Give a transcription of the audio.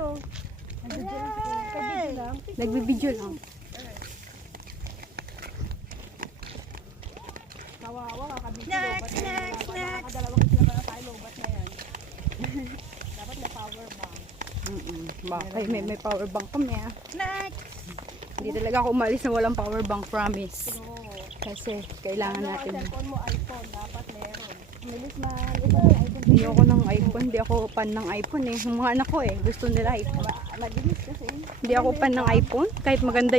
tayo. Nagbibideo lang. Kawawa, kakabidyo. Next. Nakadalawang sila para tayo, lobat na yan. Dapat may power bank. Bakit? May power bank kami ah. Next. Hindi talaga ako umalis na walang power bank, promise. Oo. Kasi kailangan Ano, natin. cellphone mo, iPhone, dapat meron. Bilis na. iPhone. Hindi ako ng iPhone, hindi ako fan ng iPhone eh. Yung mga anak ko eh, gusto nila iPhone. Mabilis kasi. Hindi ako fan ng iPhone, kahit maganda yung